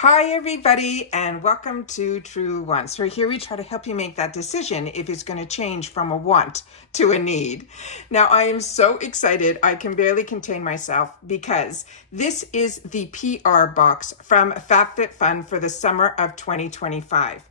Hi everybody, and welcome to Truewants. So here we try to help you make that decision if it's going to change from a want to a need. Now I am so excited I can barely contain myself because this is the PR box from FABFITFUN for the summer of 2025.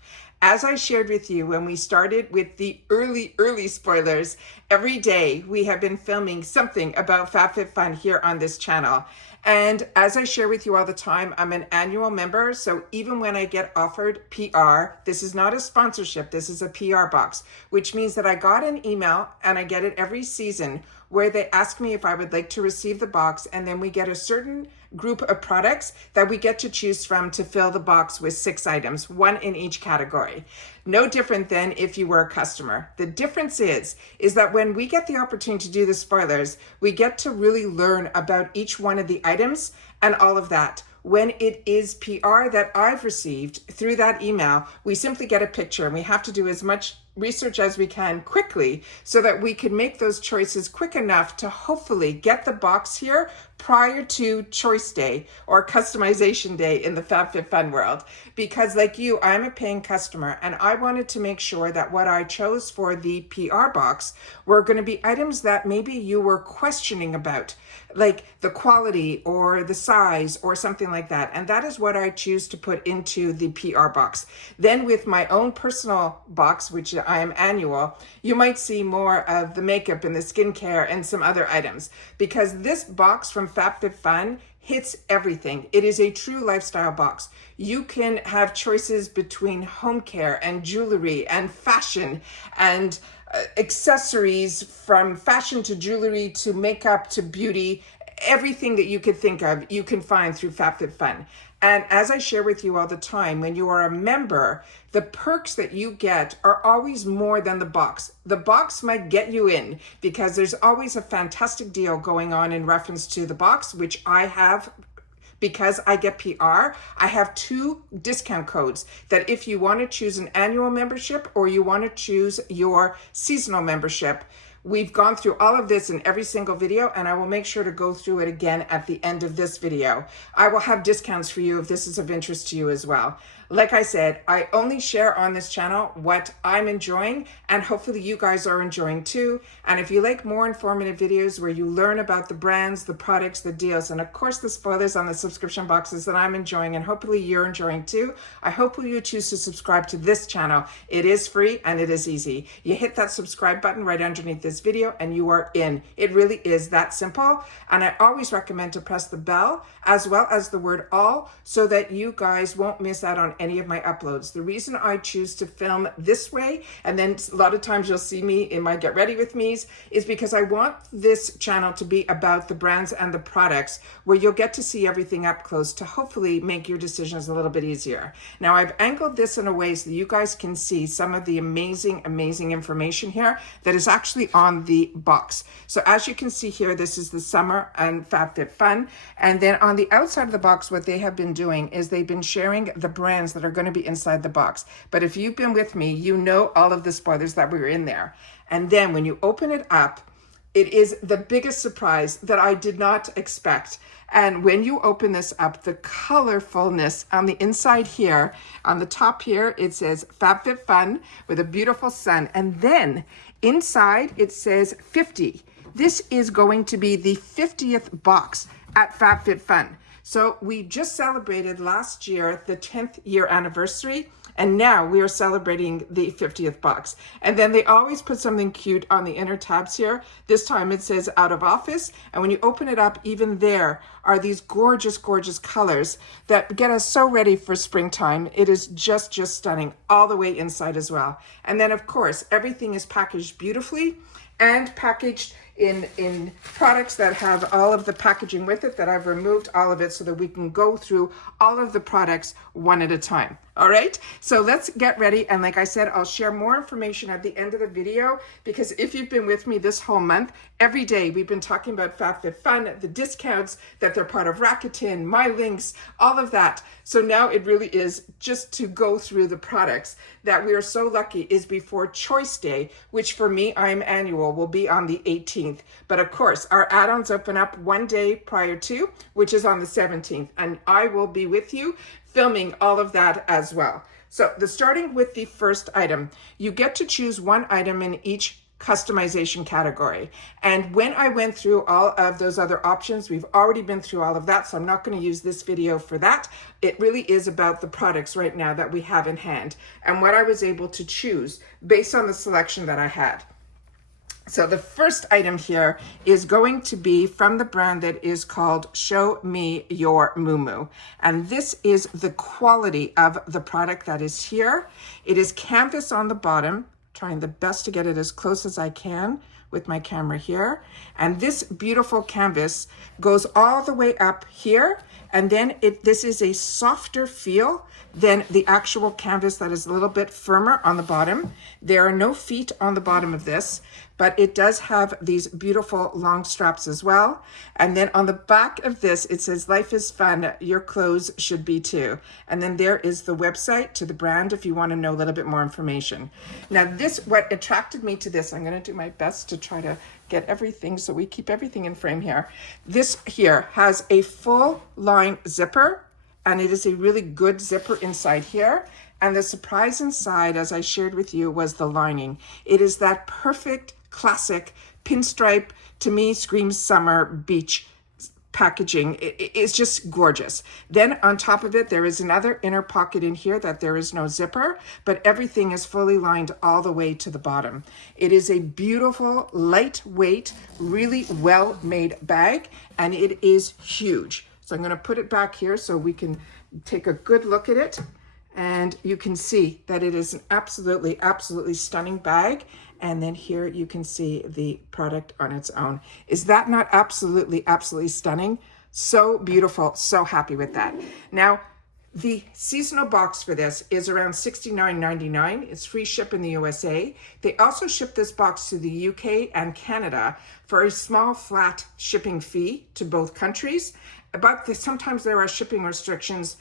As I shared with you when we started with the early spoilers, every day we have been filming something about FABFITFUN here on this channel. And as I share with you all the time, I'm an annual member. So even when I get offered PR, this is not a sponsorship, this is a PR box, which means that I got an email and I get it every season where they ask me if I would like to receive the box, and then we get a certain group of products that we get to choose from to fill the box with 6 items, 1 in each category. No different than if you were a customer. The difference is that when we get the opportunity to do the spoilers, we get to really learn about each one of the items and all of that. When it is PR that I've received through that email, we simply get a picture and we have to do as much research as we can quickly so that we can make those choices quick enough to hopefully get the box here prior to choice day or customization day in the FABFITFUN world. Because like you, I'm a paying customer and I wanted to make sure that what I chose for the PR box were going to be items that maybe you were questioning about, like the quality or the size or something like that. And that is what I choose to put into the PR box. Then with my own personal box, which I am annual, you might see more of the makeup and the skincare and some other items, because this box from FABFITFUN hits everything. It is a true lifestyle box. You can have choices between home care and jewelry and fashion and accessories, from fashion to jewelry to makeup to beauty. Everything that you could think of, you can find through FABFITFUN. And as I share with you all the time, when you are a member, the perks that you get are always more than the box. The box might get you in because there's always a fantastic deal going on in reference to the box, which I have. Because I get PR, I have 2 discount codes that if you want to choose an annual membership or you want to choose your seasonal membership. We've gone through all of this in every single video, and I will make sure to go through it again at the end of this video. I will have discounts for you if this is of interest to you as well. Like I said, I only share on this channel what I'm enjoying, and hopefully you guys are enjoying too. And if you like more informative videos where you learn about the brands, the products, the deals, and of course the spoilers on the subscription boxes that I'm enjoying and hopefully you're enjoying too, I hope you choose to subscribe to this channel. It is free and it is easy. You hit that subscribe button right underneath this video and you are in. It really is that simple. And I always recommend to press the bell as well as the word all so that you guys won't miss out on any of my uploads. The reason I choose to film this way, and then a lot of times you'll see me in my Get Ready With Me's, is because I want this channel to be about the brands and the products where you'll get to see everything up close to hopefully make your decisions a little bit easier. Now I've angled this in a way so that you guys can see some of the amazing information here that is actually on the box. So as you can see here, this is the summer and FABFITFUN. And then on the outside of the box, what they have been doing is they've been sharing the brands that are going to be inside the box. But if you've been with me, you know all of the spoilers that were in there. And then when you open it up, it is the biggest surprise that I did not expect. And when you open this up, the colorfulness on the inside here, on the top here, it says FABFITFUN with a beautiful sun. And then inside it says 50. This is going to be the 50th box at FABFITFUN. So we just celebrated last year the 10th year anniversary, and now we are celebrating the 50th box. And then they always put something cute on the inner tabs here. This time it says out of office. And when you open it up, even there are these gorgeous colors that get us so ready for springtime. It is just stunning all the way inside as well. And then of course, everything is packaged beautifully and packaged in products that have all of the packaging with it, that I've removed all of it so that we can go through all of the products one at a time. All right, so let's get ready. And like I said, I'll share more information at the end of the video, because if you've been with me this whole month, every day we've been talking about FABFITFUN, the discounts, that they're part of Rakuten, my links, all of that. So now it really is just to go through the products that we are so lucky is before choice day, which for me, I'm annual. bowl will be on the 18th. But of course, our add-ons open up one day prior to, which is on the 17th. And I will be with you filming all of that as well. So starting with the first item, you get to choose one item in each customization category. And when I went through all of those other options, we've already been through all of that, so I'm not going to use this video for that. It really is about the products right now that we have in hand and what I was able to choose based on the selection that I had. So the first item here is going to be from the brand that is called Show Me Your Moo. And this is the quality of the product that is here. It is canvas on the bottom, trying the best to get it as close as I can with my camera here. And this beautiful canvas goes all the way up here. And then this is a softer feel than the actual canvas that is a little bit firmer on the bottom. There are no feet on the bottom of this, but it does have these beautiful long straps as well. And then on the back of this, it says, "Life is fun, your clothes should be too." And then there is the website to the brand if you want to know a little bit more information. Now what attracted me to this, I'm going to do my best to try to get everything so we keep everything in frame here. This here has a full line zipper, and it is a really good zipper inside here. And the surprise inside, as I shared with you, was the lining. It is that perfect classic pinstripe, to me screams summer beach packaging. It's just gorgeous. Then on top of it, there is another inner pocket in here that there is no zipper, but everything is fully lined all the way to the bottom. It is a beautiful, lightweight, really well-made bag, and it is huge. So I'm going to put it back here so we can take a good look at it. And you can see that it is an absolutely, absolutely stunning bag. And then here you can see the product on its own. Is that not absolutely, absolutely stunning? So beautiful, so happy with that. Now, the seasonal box for this is around $69.99. It's free ship in the USA. They also ship this box to the UK and Canada for a small flat shipping fee to both countries. But sometimes there are shipping restrictions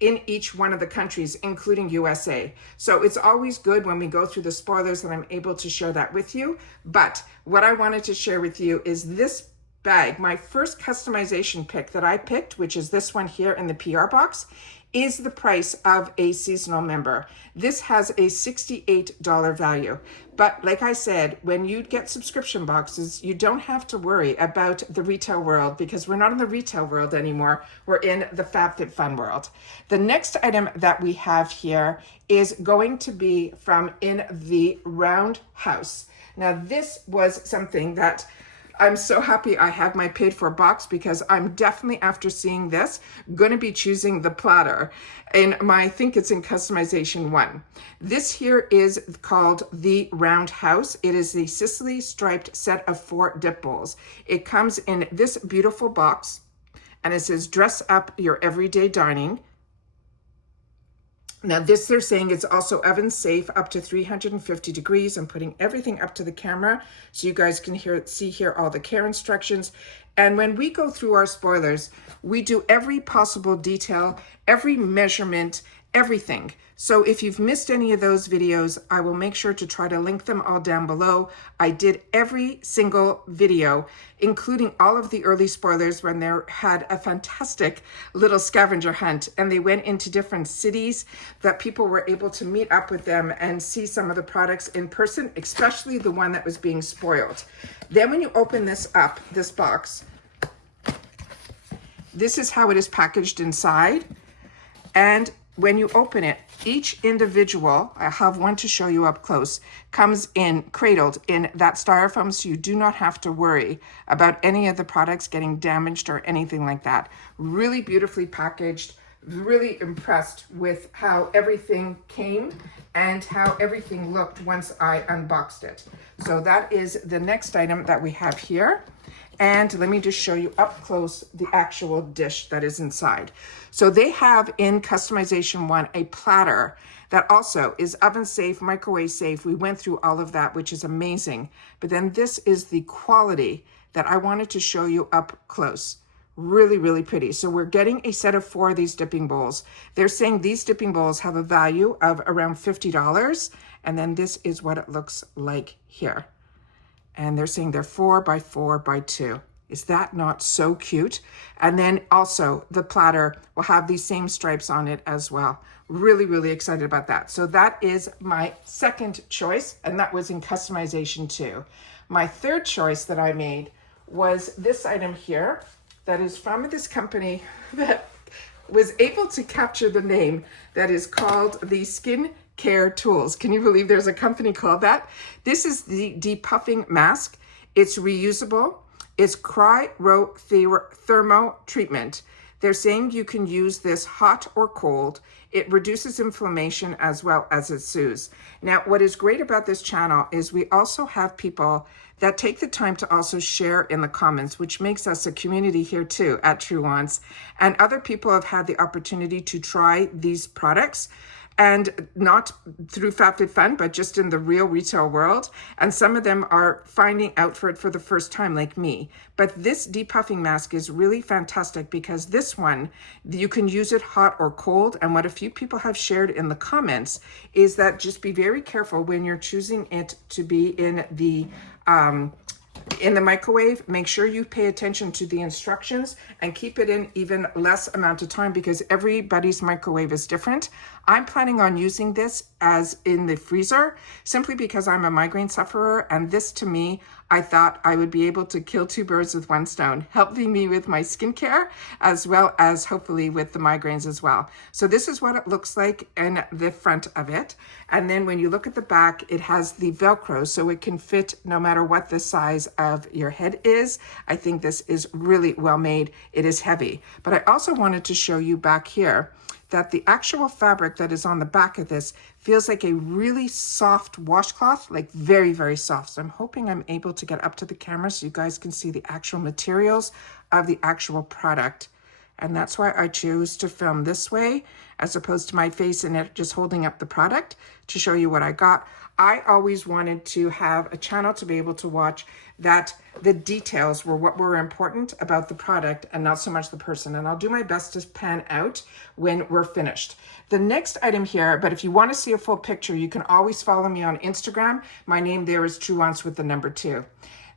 in each one of the countries, including USA. So it's always good when we go through the spoilers that I'm able to share that with you. But what I wanted to share with you is this bag. My first customization pick that I picked, which is this one here in the PR box, is the price of a seasonal member. This has a $68 value. But like I said, when you get subscription boxes, you don't have to worry about the retail world because we're not in the retail world anymore. We're in the FabFitFun world. The next item that we have here is going to be from In the Round House. Now this was something that I'm so happy I have my paid for box because I'm definitely, after seeing this, going to be choosing the platter. And I think it's in customization 1. This here is called the Round House. It is the Sicily striped set of 4 dip bowls. It comes in this beautiful box and it says dress up your everyday dining. Now this, they're saying it's also oven safe up to 350 degrees. I'm putting everything up to the camera so you guys can see here all the care instructions. And when we go through our spoilers, we do every possible detail, every measurement, everything. So if you've missed any of those videos, I will make sure to try to link them all down below. I did every single video, including all of the early spoilers when they had a fantastic little scavenger hunt and they went into different cities that people were able to meet up with them and see some of the products in person, especially the one that was being spoiled. Then when you open this up, this box, this is how it is packaged inside. And when you open it, each individual, I have one to show you up close, comes in cradled in that styrofoam, so you do not have to worry about any of the products getting damaged or anything like that. Really beautifully packaged, really impressed with how everything came and how everything looked once I unboxed it. So that is the next item that we have here. And let me just show you up close the actual dish that is inside. So they have in customization 1 a platter that also is oven safe, microwave safe. We went through all of that, which is amazing. But then this is the quality that I wanted to show you up close. Really, really pretty. So we're getting a set of 4 of these dipping bowls. They're saying these dipping bowls have a value of around $50. And then this is what it looks like here. And they're saying they're 4 by 4 by 2. Is that not so cute? And then also the platter will have these same stripes on it as well. Really, really excited about that. So that is my second choice, and that was in customization too. My third choice that I made was this item here that is from this company that was able to capture the name that is called the Skin Care Tools. Can you believe there's a company called that? This is the depuffing mask. It's reusable. It's cryothermo treatment. They're saying you can use this hot or cold. It reduces inflammation as well as it soothes. Now, what is great about this channel is we also have people that take the time to also share in the comments, which makes us a community here too at Truewants. And other people have had the opportunity to try these products, and not through FABFITFUN, but just in the real retail world. And some of them are finding out for it for the first time, like me. But this depuffing mask is really fantastic because this one, you can use it hot or cold. And what a few people have shared in the comments is that just be very careful when you're choosing it to be in the microwave. Make sure you pay attention to the instructions and keep it in even less amount of time because everybody's microwave is different. I'm planning on using this as in the freezer simply because I'm a migraine sufferer, and this to me, I thought I would be able to kill two birds with one stone, helping me with my skincare as well as hopefully with the migraines as well. So this is what it looks like in the front of it. And then when you look at the back, it has the Velcro so it can fit no matter what the size of your head is. I think this is really well made. It is heavy. But I also wanted to show you back here that the actual fabric that is on the back of this feels like a really soft washcloth, like very, very soft. So I'm hoping I'm able to get up to the camera so you guys can see the actual materials of the actual product. And that's why I choose to film this way as opposed to my face and it just holding up the product to show you what I got. I always wanted to have a channel to be able to watch that the details were what were important about the product and not so much the person. And I'll do my best to pan out when we're finished. The next item here, but if you want to see a full picture, you can always follow me on Instagram. My name there is Truewants with the number 2.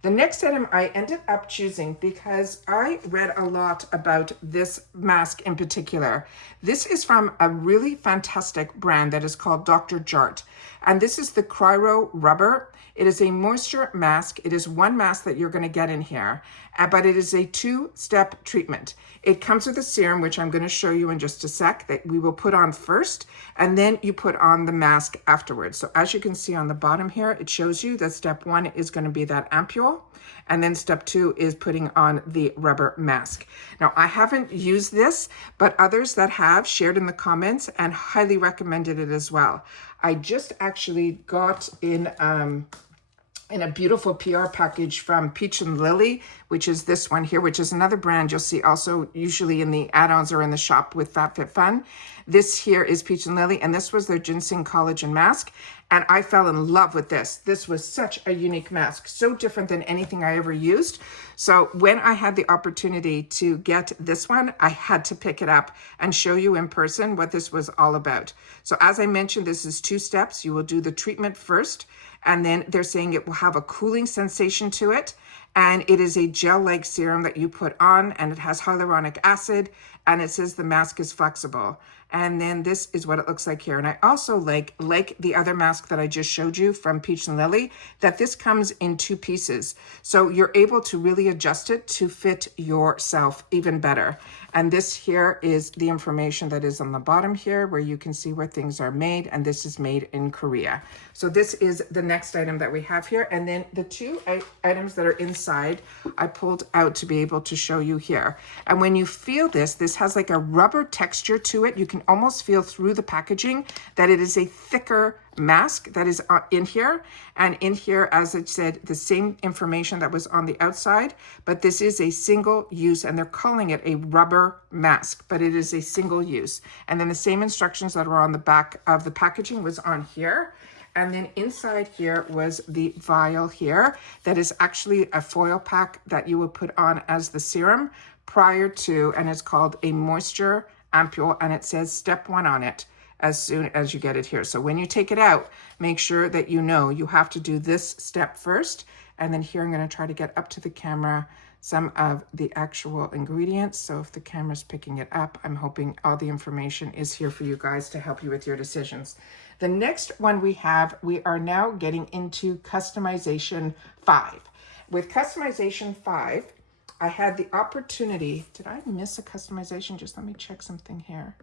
The next item I ended up choosing because I read a lot about this mask in particular. This is from a really fantastic brand that is called Dr. Jart. And this is the Cryo Rubber. It is a moisture mask. It is one mask that you're going to get in here, but it is a 2-step treatment. It comes with a serum, which I'm going to show you in just a sec, that we will put on first, and then you put on the mask afterwards. So as you can see on the bottom here, it shows you that step 1 is going to be that ampule, and then step 2 is putting on the rubber mask. Now, I haven't used this, but others that have shared in the comments and highly recommended it as well. I just actually got in a beautiful PR package from Peach and Lily, which is this one here, which is another brand you'll see also usually in the add-ons or in the shop with FABFITFUN. This here is Peach and Lily, and this was their ginseng collagen mask. And I fell in love with this. This was such a unique mask, so different than anything I ever used. So when I had the opportunity to get this one, I had to pick it up and show you in person what this was all about. So as I mentioned, this is 2 steps. You will do the treatment first, and then they're saying it will have a cooling sensation to it. And it is a gel-like serum that you put on, and it has hyaluronic acid, and it says the mask is flexible. And then this is what it looks like here. And I also like the other mask that I just showed you from Peach and Lily, that this comes in 2 pieces. So you're able to really adjust it to fit yourself even better. And this here is the information that is on the bottom here where you can see where things are made. And this is made in Korea. So this is the next item that we have here. And then the 2 items that are inside, I pulled out to be able to show you here. And when you feel this, this has like a rubber texture to it. You can almost feel through the packaging that it is a thicker mask that is in here. And in here, as I said, the same information that was on the outside, but this is a single use, and they're calling it a rubber mask, but it is a single use. And then the same instructions that were on the back of the packaging was on here. And then inside here was the vial here that is actually a foil pack that you will put on as the serum prior to, and it's called a moisture ampule, and it says step 1 on it. as soon as you get it here. So when you take it out, make sure that you know you have to do this step first. And then here I'm going to try to get up to the camera some of the actual ingredients. So if the camera's picking it up, I'm hoping all the information is here for you guys to help you with your decisions. The next one we are now getting into customization 5. With customization 5, I had the opportunity, did I miss a customization? Just let me check something here.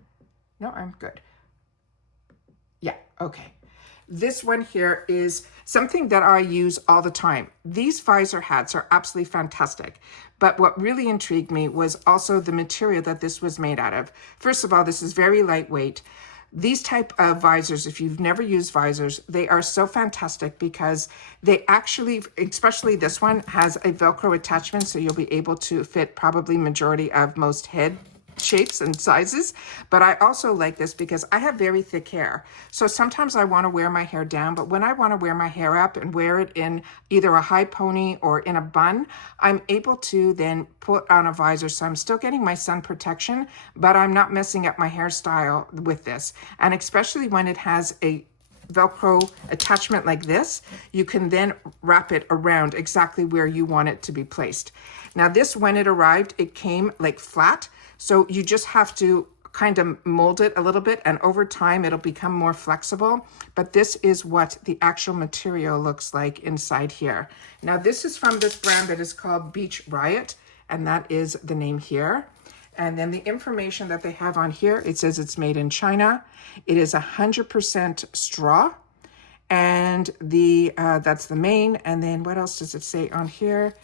No, I'm good. Yeah, okay. This one here is something that I use all the time. These visor hats are absolutely fantastic. But what really intrigued me was also the material that this was made out of. First of all, this is very lightweight. These type of visors, if you've never used visors, they are so fantastic because they actually, especially this one, has a Velcro attachment, so you'll be able to fit probably majority of most head shapes and sizes. But I also like this because I have very thick hair. So sometimes I want to wear my hair down, but when I want to wear my hair up and wear it in either a high pony or in a bun, I'm able to then put on a visor. So I'm still getting my sun protection, but I'm not messing up my hairstyle with this. And especially when it has a Velcro attachment like this, you can then wrap it around exactly where you want it to be placed. Now this, when it arrived, it came like flat. So you just have to kind of mold it a little bit, and over time it'll become more flexible. But this is what the actual material looks like inside here. Now this is from this brand that is called Beach Riot, and that is the name here. And then the information that they have on here, it says it's made in China. It is 100% straw, and that's the main. And then what else does it say on here?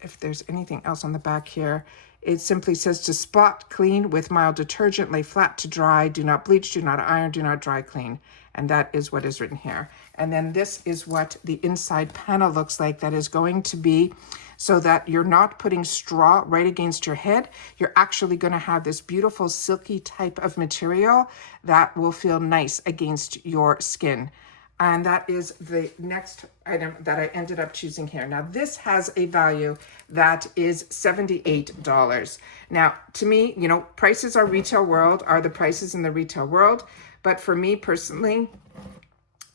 If there's anything else on the back here, it simply says to spot clean with mild detergent, lay flat to dry, do not bleach, do not iron, do not dry clean. And that is what is written here. And then this is what the inside panel looks like. That is going to be so that you're not putting straw right against your head. You're actually going to have this beautiful silky type of material that will feel nice against your skin. And that is the next item that I ended up choosing here. Now, this has a value that is $78. Now, to me, you know, prices are the prices in the retail world. But for me personally,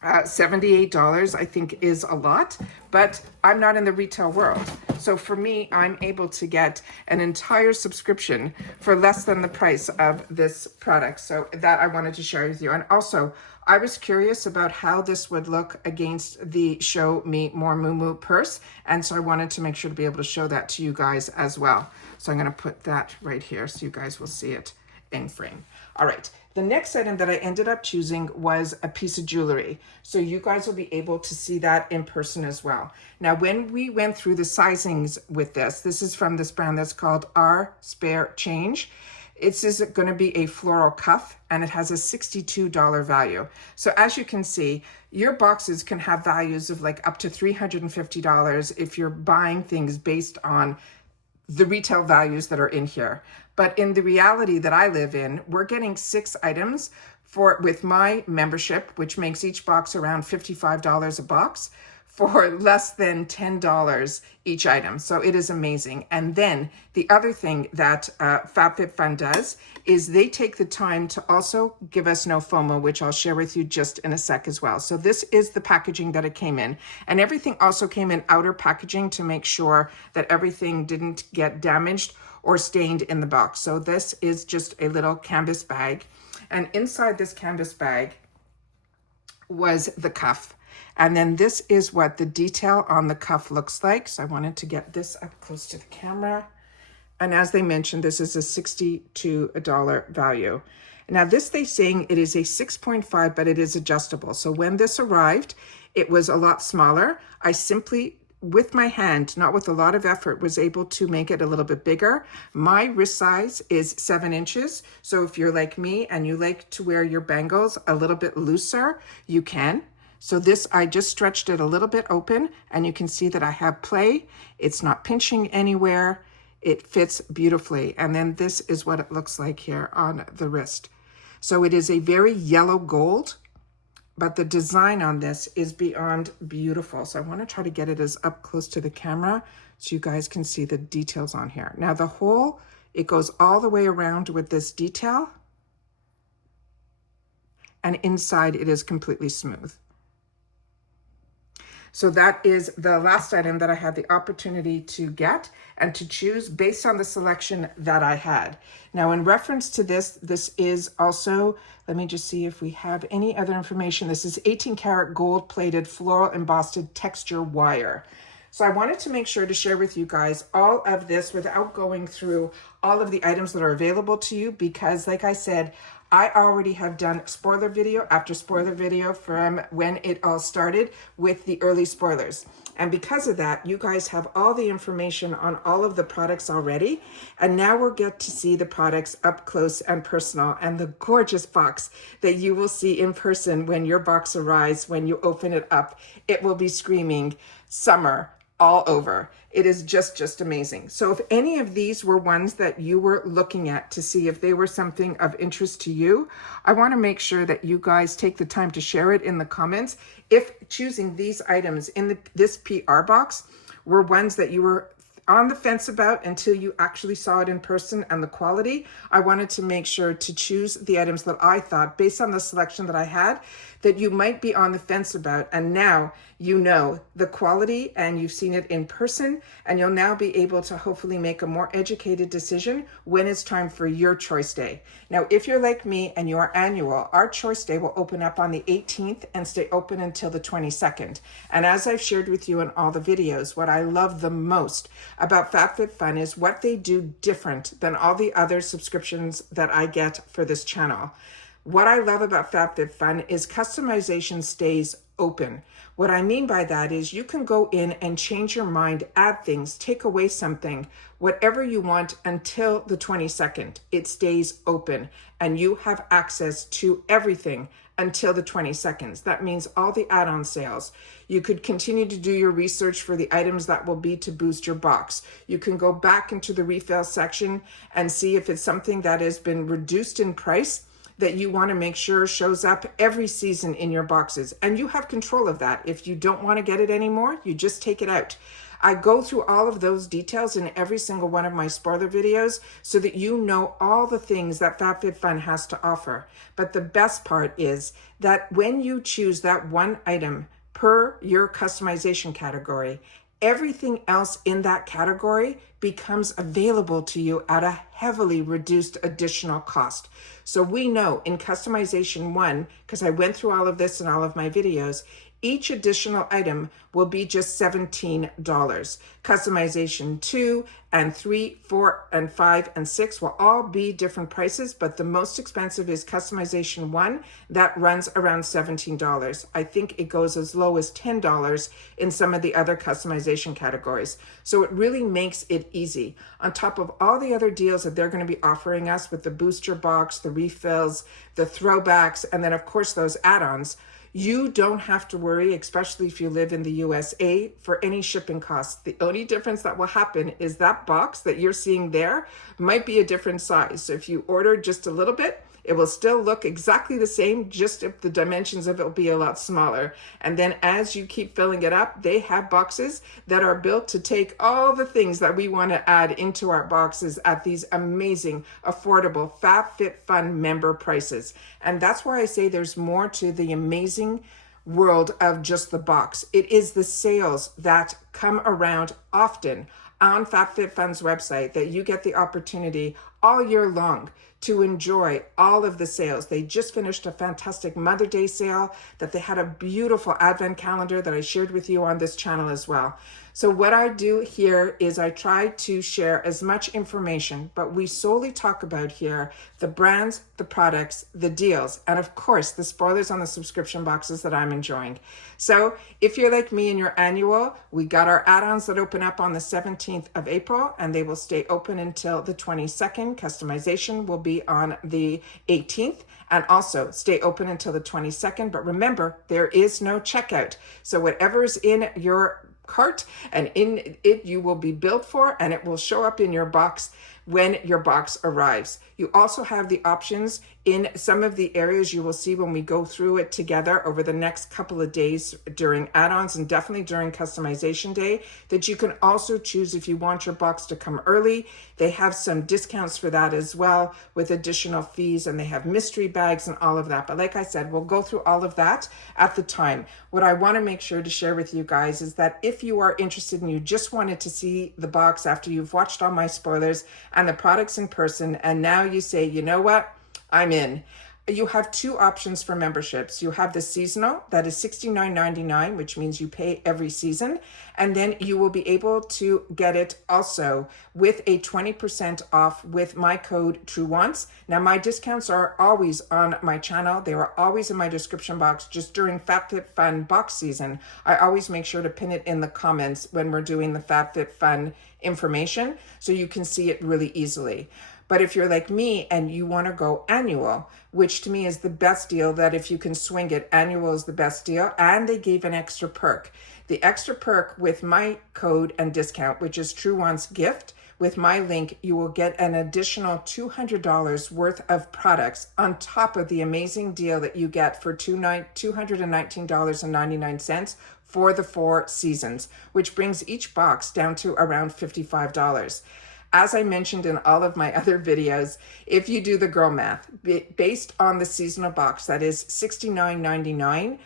$78 I think is a lot, but I'm not in the retail world. So for me, I'm able to get an entire subscription for less than the price of this product. So that I wanted to share with you. And also, I was curious about how this would look against the Show Me More Moo Moo purse. And so I wanted to make sure to be able to show that to you guys as well. So I'm going to put that right here so you guys will see it in frame. All right. The next item that I ended up choosing was a piece of jewelry. So you guys will be able to see that in person as well. Now, when we went through the sizings with this is from this brand that's called Our Spare Change. It's going to be a floral cuff, and it has a $62 value. So as you can see, your boxes can have values of like up to $350 if you're buying things based on the retail values that are in here. But in the reality that I live in, we're getting 6 items with my membership, which makes each box around $55 a box, for less than $10 each item. So it is amazing. And then the other thing that FABFITFUN does is they take the time to also give us no FOMO, which I'll share with you just in a sec as well. So this is the packaging that it came in. And everything also came in outer packaging to make sure that everything didn't get damaged or stained in the box. So this is just a little canvas bag. And inside this canvas bag was the cuff. And then this is what the detail on the cuff looks like. So I wanted to get this up close to the camera. And as they mentioned, this is a $62 value. Now this, they're saying it is a 6.5, but it is adjustable. So when this arrived, it was a lot smaller. I simply, with my hand, not with a lot of effort, was able to make it a little bit bigger. My wrist size is 7 inches. So if you're like me and you like to wear your bangles a little bit looser, you can. So this, I just stretched it a little bit open, and you can see that I have play. It's not pinching anywhere. It fits beautifully. And then this is what it looks like here on the wrist. So it is a very yellow gold, but the design on this is beyond beautiful. So I want to try to get it as up close to the camera so you guys can see the details on here. Now the whole, it goes all the way around with this detail. and inside it is completely smooth. So that is the last item that I had the opportunity to get and to choose based on the selection that I had. Now, in reference to this, this is also, let me just see if we have any other information. This is 18 karat gold plated floral embossed texture wire. So I wanted to make sure to share with you guys all of this without going through all of the items that are available to you, because like I said, I already have done spoiler video after spoiler video from when it all started with the early spoilers. And because of that, you guys have all the information on all of the products already. And now we'll get to see the products up close and personal, and the gorgeous box that you will see in person when your box arrives. When you open it up, it will be screaming summer all over. It is just amazing. So if any of these were ones that you were looking at to see if they were something of interest to you, I want to make sure that you guys take the time to share it in the comments. If choosing these items in this PR box were ones that you were on the fence about until you actually saw it in person and the quality, I wanted to make sure to choose the items that I thought, based on the selection that I had, that you might be on the fence about. And now you know the quality and you've seen it in person, and you'll now be able to hopefully make a more educated decision when it's time for your choice day. Now, if you're like me and you are annual, our choice day will open up on the 18th and stay open until the 22nd. And as I've shared with you in all the videos, what I love the most about FabFitFun is what they do different than all the other subscriptions that I get for this channel. What I love about FabFitFun is customization stays open. What I mean by that is you can go in and change your mind, add things, take away something, whatever you want until the 22nd. It stays open and you have access to everything until the 22nd. That means all the add-on sales. You could continue to do your research for the items that will be to boost your box. You can go back into the refill section and see if it's something that has been reduced in price that you want to make sure shows up every season in your boxes. And you have control of that. If you don't want to get it anymore, you just take it out. I go through all of those details in every single one of my spoiler videos so that you know all the things that FabFitFun has to offer. But the best part is that when you choose that one item per your customization category, everything else in that category becomes available to you at a heavily reduced additional cost. So we know in customization 1, because I went through all of this in all of my videos, each additional item will be just $17. Customization 2 and 3, 4, and 5, and 6 will all be different prices, but the most expensive is customization 1. That runs around $17. I think it goes as low as $10 in some of the other customization categories. So it really makes it easy. On top of all the other deals that they're going to be offering us with the booster box, the refills, the throwbacks, and then of course those add-ons, you don't have to worry, especially if you live in the USA, for any shipping costs. The only difference that will happen is that box that you're seeing there might be a different size. So if you order just a little bit, it will still look exactly the same, just if the dimensions of it will be a lot smaller. And then as you keep filling it up, they have boxes that are built to take all the things that we want to add into our boxes at these amazing, affordable FabFitFun member prices. And that's why I say there's more to the amazing world of just the box. It is the sales that come around often on FabFitFun's website that you get the opportunity all year long to enjoy all of the sales. They just finished a fantastic Mother Day sale, that they had a beautiful advent calendar that I shared with you on this channel as well. So what I do here is I try to share as much information, but we solely talk about here the brands, the products, the deals, and of course the spoilers on the subscription boxes that I'm enjoying. So if you're like me and you're annual, we got our add-ons that open up on the 17th of April and they will stay open until the 22nd. Customization will be on the 18th and also stay open until the 22nd. But remember, there is no checkout. So whatever is in your cart and in it you will be billed for, and it will show up in your box when your box arrives. You also have the options in some of the areas you will see when we go through it together over the next couple of days during add-ons and definitely during customization day, that you can also choose if you want your box to come early. They have some discounts for that as well with additional fees, and they have mystery bags and all of that. But like I said, we'll go through all of that at the time. What I want to make sure to share with you guys is that if you are interested and you just wanted to see the box after you've watched all my spoilers and the products in person, and now you say, you know what, I'm in. You have two options for memberships. You have the seasonal, that is $69.99, which means you pay every season. And then you will be able to get it also with a 20% off with my code Truewants. Now, my discounts are always on my channel. They are always in my description box. Just during FabFitFun box season, I always make sure to pin it in the comments when we're doing the FabFitFun information so you can see it really easily. But if you're like me and you want to go annual, which to me is the best deal, that if you can swing it, annual is the best deal. And they gave an extra perk. The extra perk with my code and discount, which is Truewants Gift, with my link, you will get an additional $200 worth of products on top of the amazing deal that you get for $219.99 for the 4 seasons, which brings each box down to around $55. As I mentioned in all of my other videos, if you do the girl math, based on the seasonal box, that is $69.99,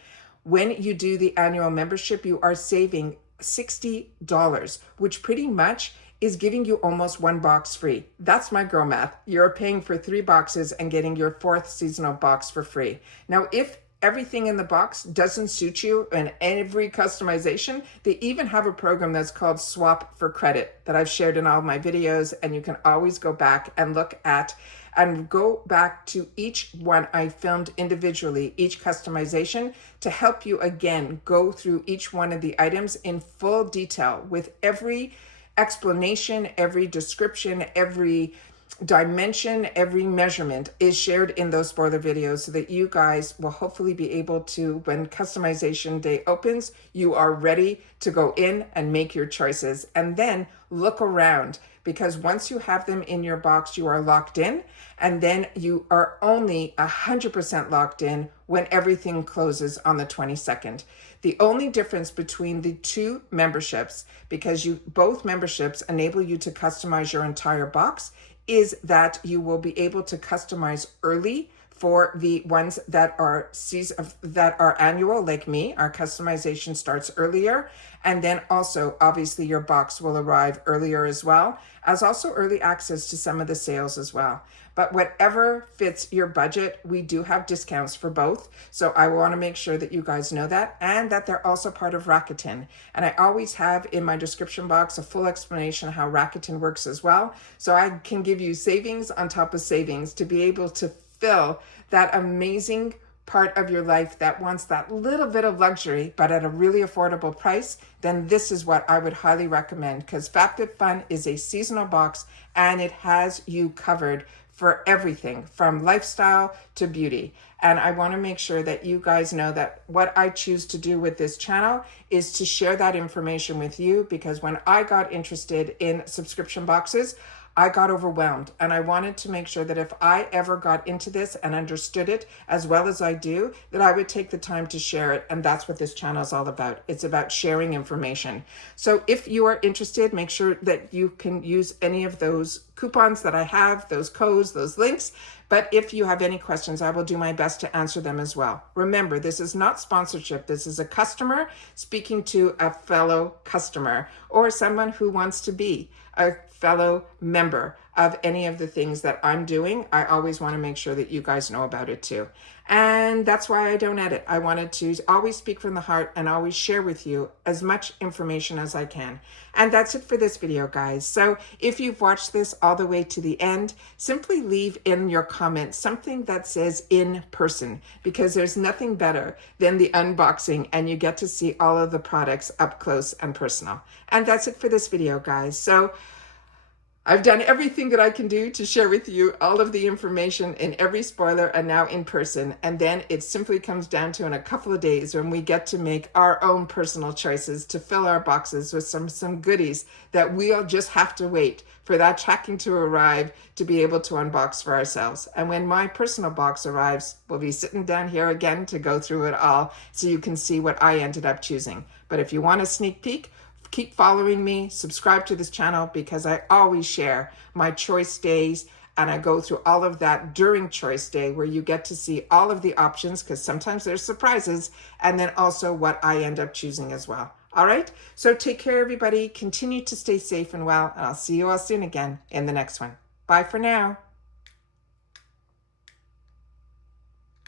when you do the annual membership, you are saving $60, which pretty much is giving you almost 1 box free. That's my girl math. You're paying for 3 boxes and getting your 4th seasonal box for free. Now, if everything in the box doesn't suit you and every customization, they even have a program that's called Swap for Credit that I've shared in all of my videos, and you can always go back and look at and go back to each one I filmed individually, each customization, to help you again go through each one of the items in full detail with every explanation, every description, every dimension, every measurement is shared in those spoiler videos so that you guys will hopefully be able to, when customization day opens, you are ready to go in and make your choices and then look around, because once you have them in your box, you are locked in, and then you are only 100% locked in when everything closes on the 22nd. The only difference between the two memberships, because both memberships enable you to customize your entire box, is that you will be able to customize early for the ones that are annual, like me. Our customization starts earlier, and then also obviously your box will arrive earlier as well, as also early access to some of the sales as well. But whatever fits your budget, we do have discounts for both. So I want to make sure that you guys know that, and that they're also part of Rakuten. And I always have in my description box a full explanation of how Rakuten works as well. So I can give you savings on top of savings to be able to fill that amazing part of your life that wants that little bit of luxury, but at a really affordable price. Then this is what I would highly recommend, because FabFitFun is a seasonal box and it has you covered for everything from lifestyle to beauty. And I want to make sure that you guys know that what I choose to do with this channel is to share that information with you, because when I got interested in subscription boxes, I got overwhelmed, and I wanted to make sure that if I ever got into this and understood it as well as I do, that I would take the time to share it. And that's what this channel is all about. It's about sharing information. So if you are interested, make sure that you can use any of those coupons that I have, those codes, those links. But if you have any questions, I will do my best to answer them as well. Remember, this is not sponsorship. This is a customer speaking to a fellow customer, or someone who wants to be a fellow member of any of the things that I'm doing. I always want to make sure that you guys know about it too. And that's why I don't edit. I wanted to always speak from the heart and always share with you as much information as I can. And that's it for this video, guys. So if you've watched this all the way to the end, simply leave in your comments something that says in person, because there's nothing better than the unboxing and you get to see all of the products up close and personal. And that's it for this video, guys. So I've done everything that I can do to share with you all of the information in every spoiler and now in person. And then it simply comes down to in a couple of days when we get to make our own personal choices to fill our boxes with some goodies that we'll just have to wait for that tracking to arrive to be able to unbox for ourselves. And when my personal box arrives, we'll be sitting down here again to go through it all so you can see what I ended up choosing. But if you want a sneak peek, keep following me, subscribe to this channel, because I always share my choice days, and I go through all of that during choice day where you get to see all of the options, because sometimes there's surprises, and then also what I end up choosing as well. All right, so take care, everybody. Continue to stay safe and well, and I'll see you all soon again in the next one. Bye for now.